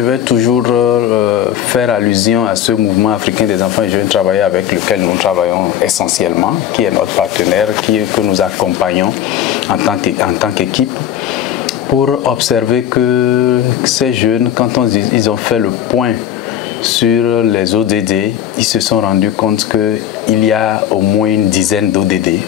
Je vais toujours faire allusion à ce mouvement africain des enfants et jeunes travailleurs avec lequel nous travaillons essentiellement, qui est notre partenaire, que nous accompagnons en tant qu'équipe, pour observer que ces jeunes, quand ils ont fait le point sur les ODD, ils se sont rendus compte qu'il y a au moins une dizaine d'ODD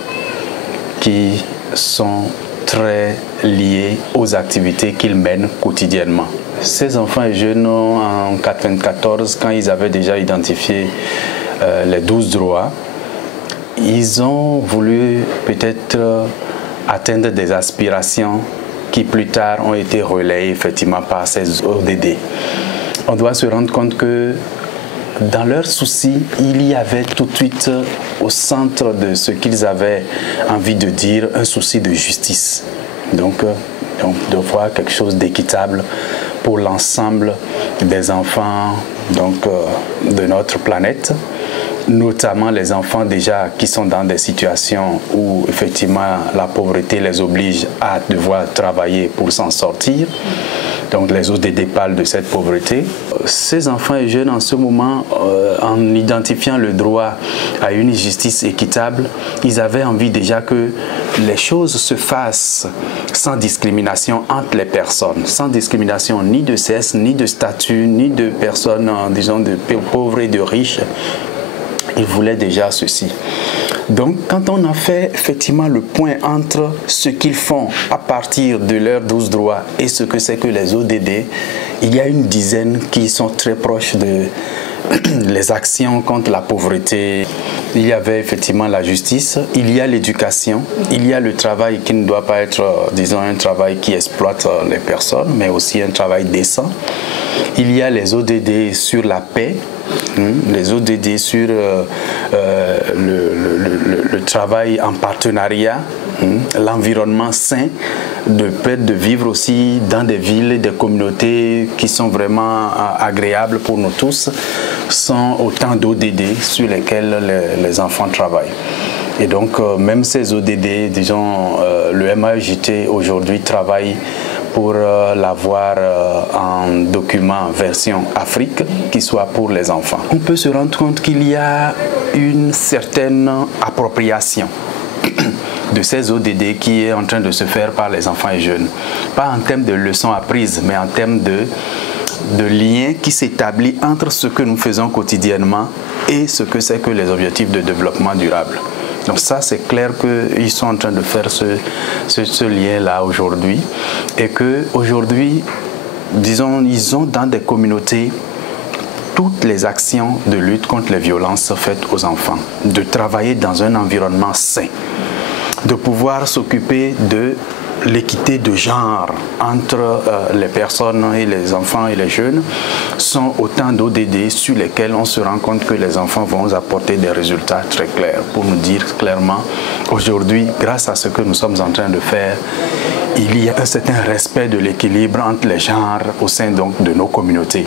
qui sont très liés aux activités qu'ils mènent quotidiennement. Ces enfants et jeunes, en 1994, quand ils avaient déjà identifié les 12 droits, ils ont voulu peut-être atteindre des aspirations qui plus tard ont été relayées effectivement par ces ODD. On doit se rendre compte que dans leur souci, il y avait tout de suite au centre de ce qu'ils avaient envie de dire un souci de justice. Donc de voir quelque chose d'équitable pour l'ensemble des enfants de notre planète, notamment les enfants déjà qui sont dans des situations où effectivement la pauvreté les oblige à devoir travailler pour s'en sortir. Donc les ODD parlent de cette pauvreté. Ces enfants et jeunes en ce moment, en identifiant le droit à une justice équitable, ils avaient envie déjà que les choses se fassent sans discrimination entre les personnes, sans discrimination ni de sexe, ni de statut, ni de personnes, disons, de pauvres et de riches. Ils voulaient déjà ceci. Donc, quand on a fait effectivement le point entre ce qu'ils font à partir de leurs 12 droits et ce que c'est que les ODD, il y a une dizaine qui sont très proches de les actions contre la pauvreté. Il y avait effectivement la justice, il y a l'éducation, il y a le travail qui ne doit pas être, disons, un travail qui exploite les personnes, mais aussi un travail décent. Il y a les ODD sur la paix, les ODD sur le travail en partenariat, l'environnement sain, de vivre aussi dans des villes, des communautés qui sont vraiment agréables pour nous tous, sont autant d'ODD sur lesquels les enfants travaillent. Et donc, même ces ODD, disons, le MAEJT aujourd'hui travaille pour l'avoir en document version Afrique, qui soit pour les enfants. On peut se rendre compte qu'il y a une certaine appropriation de ces ODD qui est en train de se faire par les enfants et jeunes. Pas en termes de leçons apprises, mais en termes de lien qui s'établit entre ce que nous faisons quotidiennement et ce que c'est que les objectifs de développement durable. Donc ça, c'est clair qu'ils sont en train de faire ce lien-là aujourd'hui et qu'aujourd'hui, disons, ils ont dans des communautés toutes les actions de lutte contre les violences faites aux enfants, de travailler dans un environnement sain, de pouvoir s'occuper de l'équité de genre entre les personnes et les enfants et les jeunes sont autant d'ODD sur lesquels on se rend compte que les enfants vont apporter des résultats très clairs pour nous dire clairement aujourd'hui, grâce à ce que nous sommes en train de faire, il y a un certain respect de l'équilibre entre les genres au sein donc de nos communautés.